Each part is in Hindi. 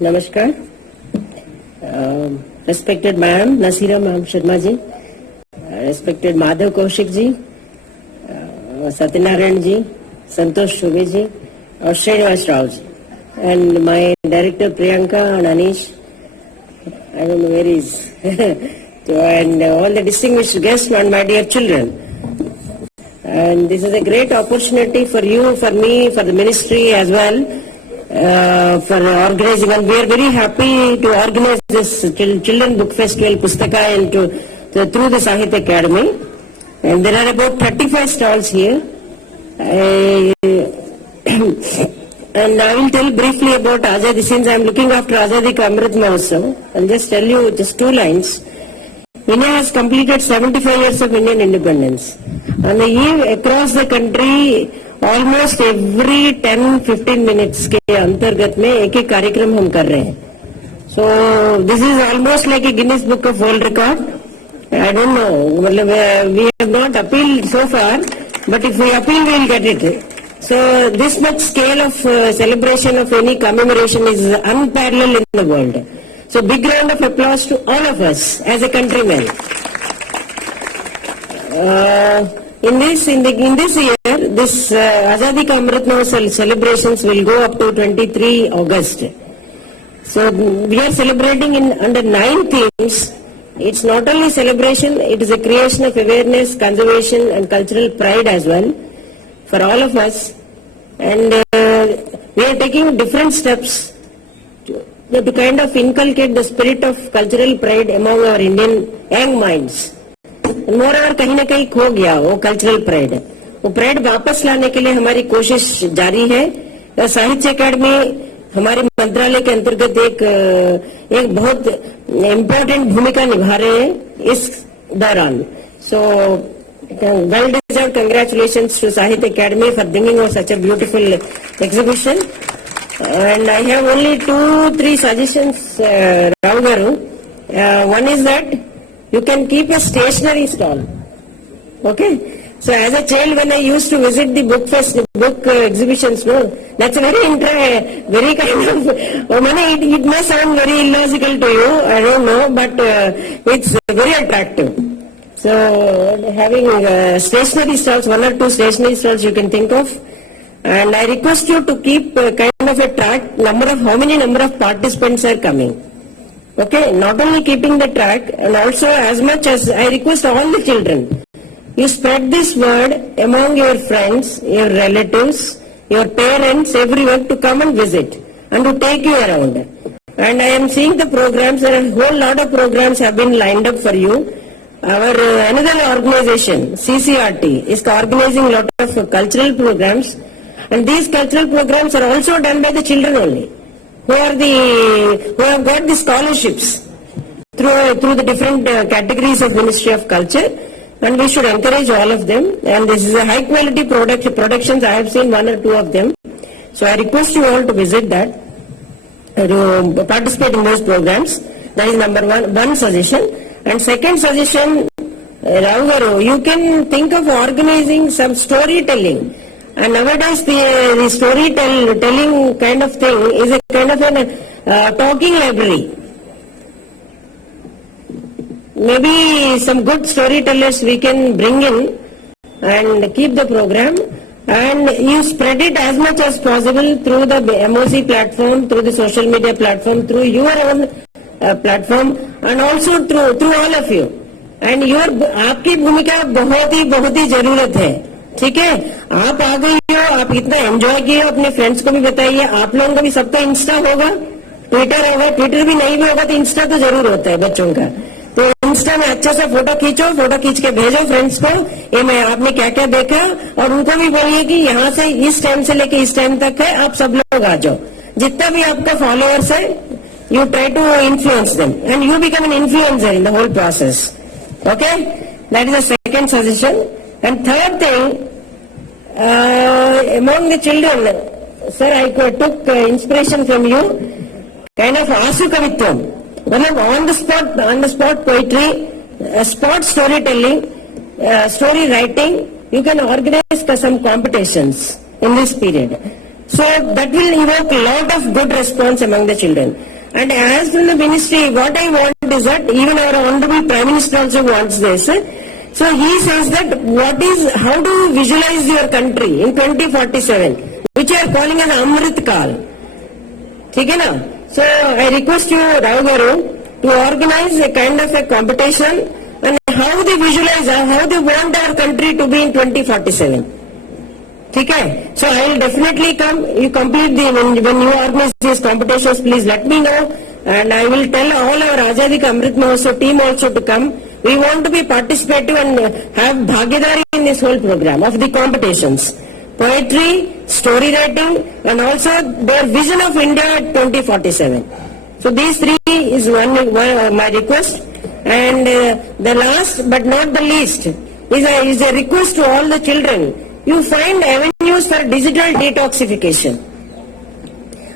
Namaskar. Respected Ma'am, Nasira Ma'am Sharma ji, respected Madhav Kaushik ji, Satyanarayan ji, Santosh Shubhe ji, और Srinivas Rao ji, and my director Priyanka and Anish, I don't know where he is, and all the distinguished guests and my dear children. And this is a great opportunity for you, for me, for the ministry as well, for organizing. And we are very happy to organize this Children Book Festival, Pustaka, and through the Sahitya Academy. And there are about 35 stalls here. And I will tell briefly about Azadi, since I am looking after Azadi Ka Amrit Mahotsav. I'll just tell you just 2 lines. India has completed 75 years of Indian independence. And across the country, almost every 10-15 minutes के अंतर्गत में एक कार्यक्रम हम कर रहे हैं. So this is almost like a Guinness Book of World Record. I don't know, we have not appealed so far, but if we appeal, we will get it. So this much scale of celebration of any commemoration is unparalleled in the world. So big round of applause to all of us as a countrymen. In this year, this Azadi Ka Amrit Mahotsav celebrations will go up to 23 August. So we are celebrating under 9 themes. It's not only celebration, it is a creation of awareness, conservation and cultural pride as well for all of us. And we are taking different steps to kind of inculcate the spirit of cultural pride among our Indian young minds. मोर कहीं ना कहीं खो गया वो कल्चरल प्राइड. वो प्राइड वापस लाने के लिए हमारी कोशिश जारी है. साहित्य अकादमी हमारे मंत्रालय के अंतर्गत एक बहुत इम्पोर्टेंट भूमिका निभा रहे हैं इस दौरान. So well deserved congratulations to Sahitya Akademi for bringing such a beautiful exhibition. And I have only 2-3 suggestions, Rao garu. One is that you can keep a stationery stall. Okay? So as a child, when I used to visit the book exhibitions, that's a very kind of, it may sound very illogical to you, I don't know, but it's very attractive. So having stationery stalls, 1 or 2 stationery stalls you can think of. And I request you to keep kind of a track, how many number of participants are coming. Okay, not only keeping the track, and also as much as I request all the children, you spread this word among your friends, your relatives, your parents, everyone to come and visit and to take you around. And I am seeing the programs, there are a whole lot of programs have been lined up for you. Our another organization, CCRT, is organizing a lot of cultural programs, and these cultural programs are also done by the children only, who have got the scholarships through the different categories of Ministry of Culture, and we should encourage all of them. And this is a high quality productions. I have seen 1 or 2 of them. So I request you all to visit that, to participate in those programs. That is number one suggestion. And second suggestion, Rao Garu, you can think of organizing some storytelling. And nowadays the storytelling kind of thing is a kind of a talking library. Maybe some good storytellers we can bring in and keep the program, and you spread it as much as possible through the MOC platform, through the social media platform, through your own platform, and also through all of you. And आपकी भूमिका बहुत ही जरूरत है. ठीक है, आप आ गई हो, आप इतना एंजॉय किए, अपने फ्रेंड्स को भी बताइए. आप लोगों का भी सबका इंस्टा होगा, ट्विटर होगा. ट्विटर भी नहीं भी होगा तो इंस्टा तो जरूर होता है बच्चों का. तो इंस्टा में अच्छा सा फोटो खींच के भेजो फ्रेंड्स को, ये मैं आपने क्या क्या देखा, और उनको भी बोलिए कि यहाँ से इस टाइम से लेके इस टाइम तक है, आप सब लोग आ जाओ. जितना भी आपका फॉलोअर्स है, you try to influence them, and you become an influencer in the whole process. Okay, that is the second suggestion. And third thing, among the children, sir, I took inspiration from you, kind of Asu Kavitvam, on the spot poetry, spot storytelling, story writing. You can organize some competitions in this period. So that will evoke a lot of good response among the children. And as from the ministry, what I want is that even our Honorable Prime Minister also wants this. So he says that how do you visualize your country in 2047, which you are calling as Amrit Kal. ठीक है ना? So I request you, Rao Garu, to organize a kind of a competition and how they visualize, how they want our country to be in 2047. ठीक है? So I will definitely come. You complete when you organize these competitions, please let me know, and I will tell all our Azadi Ka Amrit Mahotsav team also to come. We want to be participative and have bhagidari in this whole program of the competitions. Poetry, story writing, and also their vision of India at 2047. So these three is one my request. And the last but not the least is a request to all the children. You find avenues for digital detoxification.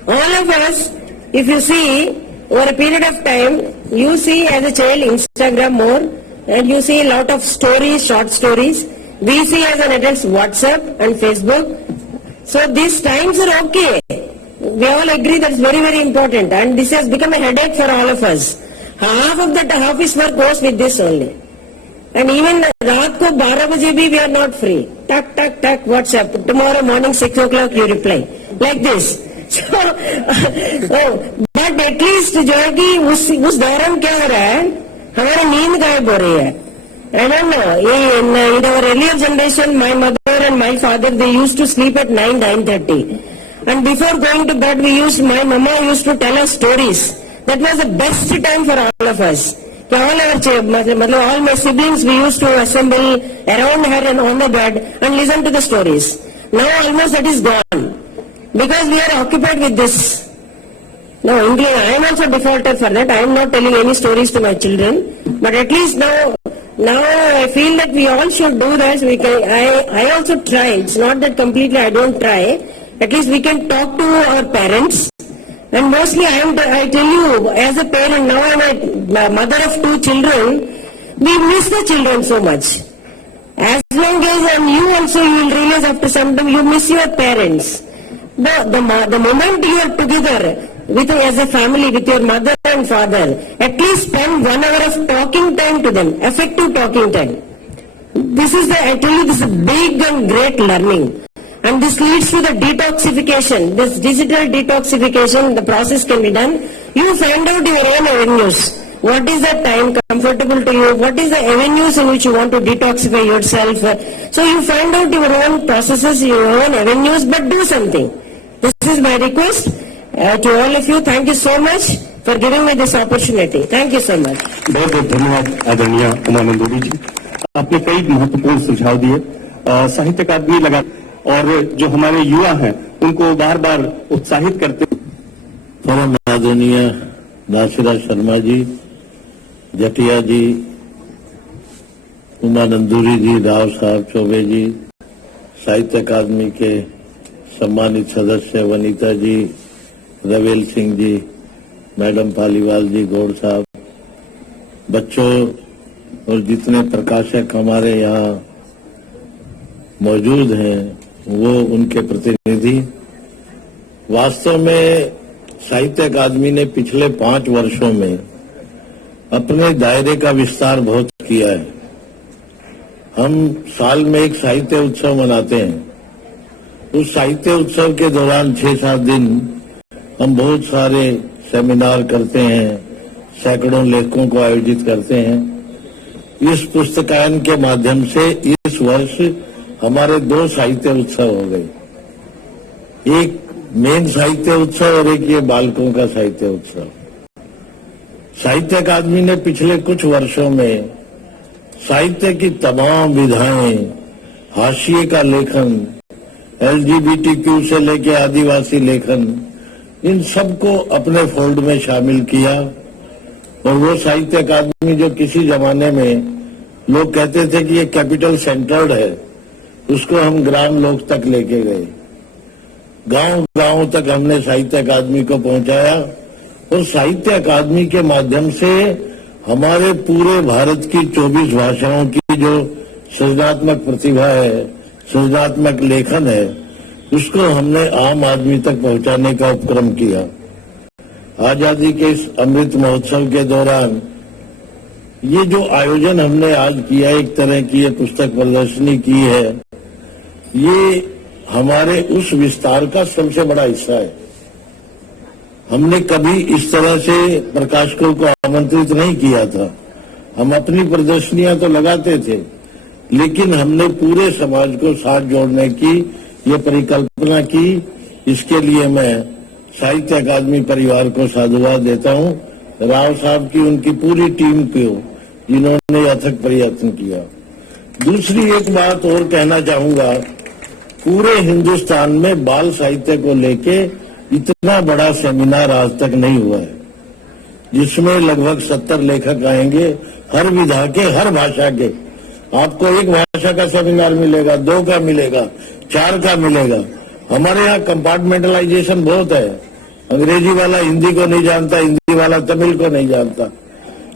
All of us, if you see, over a period of time, you see as a child Instagram more, and you see a lot of stories, short stories. We see as an adults WhatsApp and Facebook. So these times are okay. We all agree that's very, very important, and this has become a headache for all of us. Half of the office work goes with this only. And even रात को 12 बजे भी we are not free. Tak, tak, tak, WhatsApp. Tomorrow morning 6 o'clock you reply. Like this. So, but at least जो है कि उस दौरान क्या हो रहा है, हमारी नींद गायब हो रही है. I don't know. In our earlier generation, my mother and my father, they used to sleep at 9:30. And before going to bed, my mama used to tell us stories. That was the best time for all of us. All my siblings, we used to assemble around her and on the bed and listen to the stories. Now almost that is gone. Because we are occupied with this. Now, I am also defaulted for that. I am not telling any stories to my children. But at least now I feel that we all should do that. I also try. It's not that completely I don't try. At least we can talk to our parents. And mostly I tell you, as a parent, now I am a mother of 2 children, we miss the children so much. As long as, and you also, you will realize after some time, you miss your parents. The moment you are together as a family with your mother and father, at least spend 1 hour of talking time to them, effective talking time. I tell you, this is a big and great learning. And this leads to the detoxification, this digital detoxification, the process can be done. You find out your own avenues. What is the time comfortable to you? What is the avenues in which you want to detoxify yourself? So you find out your own processes, your own avenues, but do something. This is my request to all of you. Thank you so much for giving me this opportunity. Thank you so much. बहुत बहुत धन्यवाद आदरणीय उमानंदोरी जी. आपने कई महत्वपूर्ण सुझाव दिए. साहित्य अकादमी लगा और जो हमारे युवा हैं उनको बार बार उत्साहित करते. परम आदरणीय नासिरा शर्मा जी, जटिया जी, उमानंदूरी जी, राव साहब चौबे जी, साहित्य अकादमी के सम्मानित सदस्य वनीता जी, रवेल सिंह जी, मैडम पालीवाल जी, गौड़ साहब, बच्चों और जितने प्रकाशक हमारे यहाँ मौजूद हैं वो उनके प्रतिनिधि. वास्तव में साहित्य अकादमी ने पिछले 5 वर्षों में अपने दायरे का विस्तार बहुत किया है. हम साल में एक साहित्य उत्सव मनाते हैं. उस साहित्य उत्सव के दौरान 6-7 दिन हम बहुत सारे सेमिनार करते हैं, सैकड़ों लेखकों को आयोजित करते हैं. इस पुस्तकायन के माध्यम से इस वर्ष हमारे 2 साहित्य उत्सव हो गए. एक मेन साहित्य उत्सव और एक ये बालकों का साहित्य उत्सव. साहित्य अकादमी ने पिछले कुछ वर्षों में साहित्य की तमाम विधाएं, हाशिए का लेखन, LGBTQ से लेकर आदिवासी लेखन, इन सबको अपने फोल्ड में शामिल किया. और वो साहित्य अकादमी जो किसी जमाने में लोग कहते थे कि ये कैपिटल सेंटर्ड है, उसको हम ग्राम लोक तक लेके गए. गांव-गांव तक हमने साहित्य अकादमी को पहुंचाया. और साहित्य अकादमी के माध्यम से हमारे पूरे भारत की 24 भाषाओं की जो सृजनात्मक प्रतिभा है, सृजनात्मक लेखन है, उसको हमने आम आदमी तक पहुंचाने का उपक्रम किया। आजादी के इस अमृत महोत्सव के दौरान ये जो आयोजन हमने आज किया, एक तरह की ये पुस्तक प्रदर्शनी की है, ये हमारे उस विस्तार का सबसे बड़ा हिस्सा है। हमने कभी इस तरह से प्रकाशकों को आमंत्रित नहीं किया था। हम अपनी प्रदर्शनियां तो लगाते थे, लेकिन हमने पूरे समाज को साथ जोड़ने की ये परिकल्पना की। इसके लिए मैं साहित्य अकादमी परिवार को साधुवाद देता हूं, राव साहब की, उनकी पूरी टीम को, जिन्होंने अथक प्रयत्न किया। दूसरी एक बात और कहना चाहूंगा, पूरे हिंदुस्तान में बाल साहित्य को लेके इतना बड़ा सेमिनार आज तक नहीं हुआ है, जिसमें लगभग 70 लेखक आएंगे, हर विधा के, हर भाषा के। आपको एक भाषा का सेमिनार मिलेगा, 2 का मिलेगा, 4 का मिलेगा। हमारे यहाँ कंपार्टमेंटलाइजेशन बहुत है। अंग्रेजी वाला हिंदी को नहीं जानता, हिंदी वाला तमिल को नहीं जानता।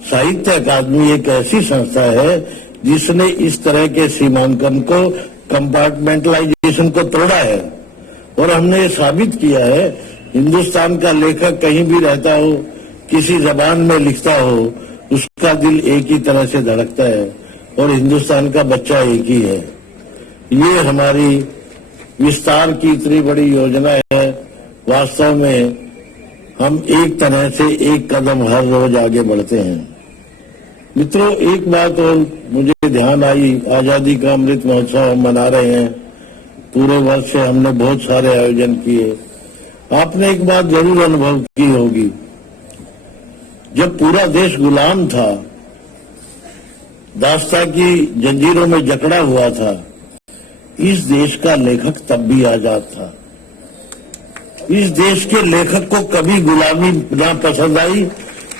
साहित्य अकादमी एक ऐसी संस्था है जिसने इस तरह के सीमांकन को, कंपार्टमेंटलाइजेशन को तोड़ा है। और हमने ये साबित किया है, हिंदुस्तान का लेखक कहीं भी रहता हो, किसी जबान में लिखता हो, उसका दिल एक ही तरह से धड़कता है और हिंदुस्तान का बच्चा एक ही है। ये हमारी विस्तार की इतनी बड़ी योजना है। वास्तव में हम एक तरह से एक कदम हर रोज आगे बढ़ते हैं। मित्रों, एक बात और मुझे ध्यान आई, आजादी का अमृत महोत्सव हम मना रहे हैं। पूरे वर्ष से हमने बहुत सारे आयोजन किए। आपने एक बात जरूर अनुभव की होगी, जब पूरा देश गुलाम था, दास्ता की जंजीरों में जकड़ा हुआ था, इस देश का लेखक तब भी आजाद था। इस देश के लेखक को कभी गुलामी ना पसंद आई,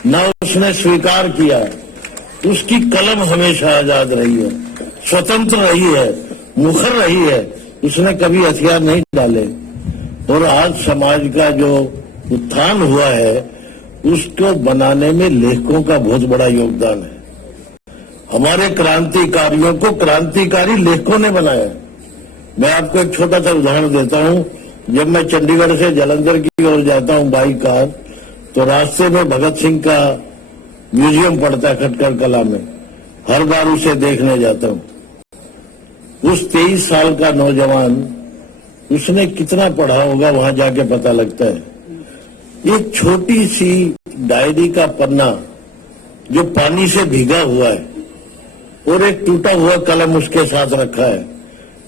ना उसने स्वीकार किया। उसकी कलम हमेशा आजाद रही है, स्वतंत्र रही है, मुखर रही है। उसने कभी हथियार नहीं डाले। और आज समाज का जो उत्थान हुआ है, उसको बनाने में लेखकों का बहुत बड़ा योगदान है। हमारे क्रांतिकारियों को क्रांतिकारी लेखकों ने बनाया। मैं आपको एक छोटा सा उदाहरण देता हूं। जब मैं चंडीगढ़ से जालंधर की ओर जाता हूं बाई कार, तो रास्ते में भगत सिंह का म्यूजियम पड़ता है खटकर कला में। हर बार उसे देखने जाता हूं। उस 23 साल का नौजवान, उसने कितना पढ़ा होगा वहां जाके पता लगता है। एक छोटी सी डायरी का पन्ना जो पानी से भीगा हुआ है और एक टूटा हुआ कलम उसके साथ रखा है।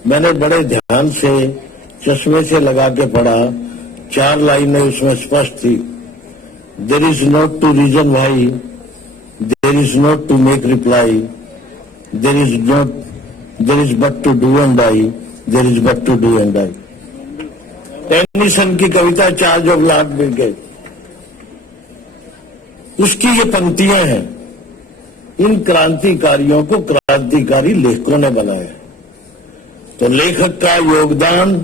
मैंने बड़े ध्यान से चश्मे से लगा के पढ़ा। 4 लाइनें उसमें स्पष्ट थी। There is not to reason why, there is not to make reply, there is but to do and die, there is but to do and die. Tennyson की कविता चार्ज ऑफ लॉर्ड ब्रिगेड, उसकी ये पंक्तियां हैं। इन क्रांतिकारियों को क्रांतिकारी लेखकों ने बनाया। तो लेखक का योगदान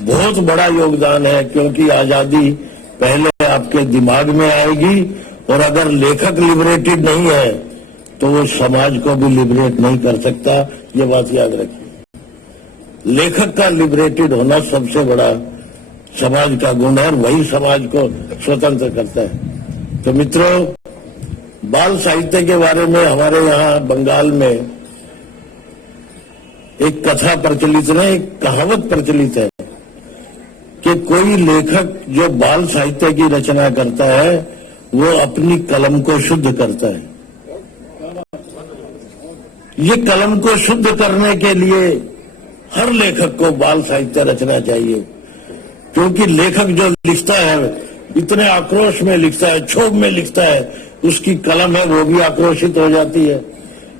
बहुत बड़ा योगदान है, क्योंकि आजादी पहले आपके दिमाग में आएगी, और अगर लेखक लिबरेटेड नहीं है तो वो समाज को भी लिबरेट नहीं कर सकता। ये बात याद रखिए। लेखक का लिबरेटेड होना सबसे बड़ा समाज का गुण है, और वही समाज को स्वतंत्र करता है। तो मित्रों, बाल साहित्य के बारे में हमारे यहाँ बंगाल में एक कथा प्रचलित है, एक कहावत प्रचलित है कि कोई लेखक जो बाल साहित्य की रचना करता है, वो अपनी कलम को शुद्ध करता है। ये कलम को शुद्ध करने के लिए हर लेखक को बाल साहित्य रचना चाहिए, क्योंकि लेखक जो लिखता है इतने आक्रोश में लिखता है, क्षोभ में लिखता है, उसकी कलम है वो भी आक्रोशित हो जाती है,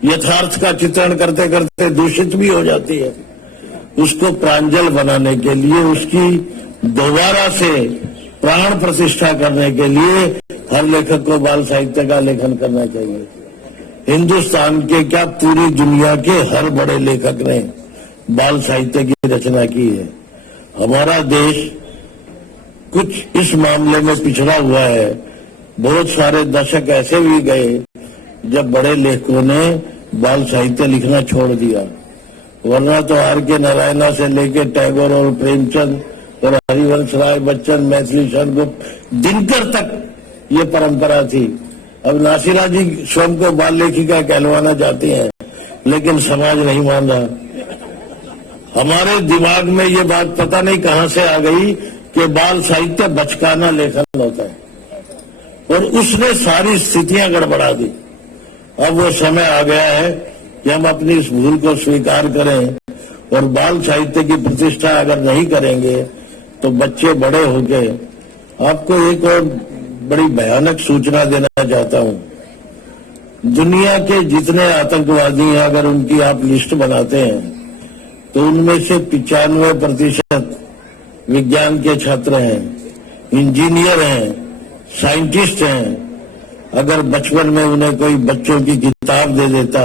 यथार्थ का चित्रण करते करते दूषित भी हो जाती है। उसको प्रांजल बनाने के लिए, उसकी दोबारा से प्राण प्रतिष्ठा करने के लिए हर लेखक को बाल साहित्य का लेखन करना चाहिए। हिंदुस्तान के क्या, पूरी दुनिया के हर बड़े लेखक ने बाल साहित्य की रचना की है। हमारा देश कुछ इस मामले में पिछड़ा हुआ है। बहुत सारे दशक ऐसे भी गए जब बड़े लेखकों ने बाल साहित्य लिखना छोड़ दिया। वरना तो आर के नारायणा से लेके टैगोर और प्रेमचंद और हरिवंश राय बच्चन, मैथिली शरणगुप्त, दिनकर तक ये परंपरा थी। अब नासिरा जी स्वयं को बाल लेखिका कहलवाना चाहती हैं, लेकिन समाज नहीं मान रहा। हमारे दिमाग में ये बात पता नहीं कहां से आ गई कि बाल साहित्य बचकाना लेखन होता है, और उसने सारी स्थितियां गड़बड़ा दी। अब वो समय आ गया है कि हम अपनी इस भूल को स्वीकार करें, और बाल साहित्य की प्रतिष्ठा अगर नहीं करेंगे तो बच्चे बड़े होके। आपको एक और बड़ी भयानक सूचना देना चाहता हूं। दुनिया के जितने आतंकवादी हैं, अगर उनकी आप लिस्ट बनाते हैं तो उनमें से 95% विज्ञान के छात्र हैं, इंजीनियर हैं, साइंटिस्ट हैं। अगर बचपन में उन्हें कोई बच्चों की किताब दे देता,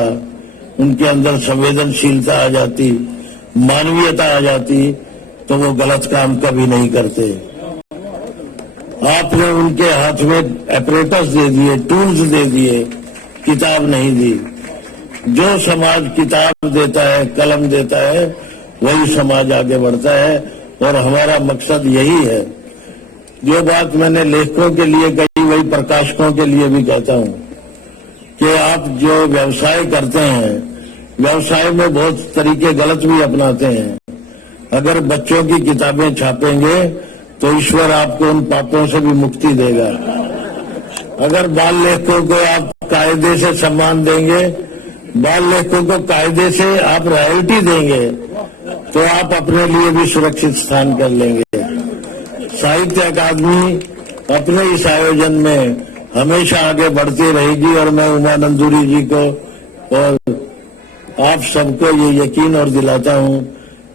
उनके अंदर संवेदनशीलता आ जाती, मानवीयता आ जाती, तो वो गलत काम कभी नहीं करते। आपने उनके हाथ में एपरेटस दे दिए, टूल्स दे दिए, किताब नहीं दी। जो समाज किताब देता है, कलम देता है, वही समाज आगे बढ़ता है, और हमारा मकसद यही है। जो बात मैंने लेखकों के लिए कही, वही प्रकाशकों के लिए भी कहता हूं कि आप जो व्यवसाय करते हैं, व्यवसाय में बहुत तरीके गलत भी अपनाते हैं। अगर बच्चों की किताबें छापेंगे तो ईश्वर आपको उन पापों से भी मुक्ति देगा। अगर बाल लेखकों को आप कायदे से सम्मान देंगे, बाल लेखकों को कायदे से आप रॉयल्टी देंगे, तो आप अपने लिए भी सुरक्षित स्थान कर लेंगे। साहित्य अकादमी अपने इस आयोजन में हमेशा आगे बढ़ती रहेगी, और मैं उमानंदुरी जी को और आप सबको ये यकीन और दिलाता हूं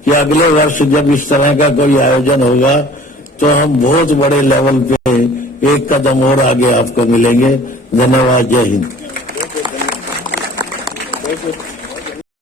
कि अगले वर्ष जब इस तरह का कोई आयोजन होगा तो हम बहुत बड़े लेवल पे एक कदम और आगे आपको मिलेंगे। धन्यवाद। जय हिंद।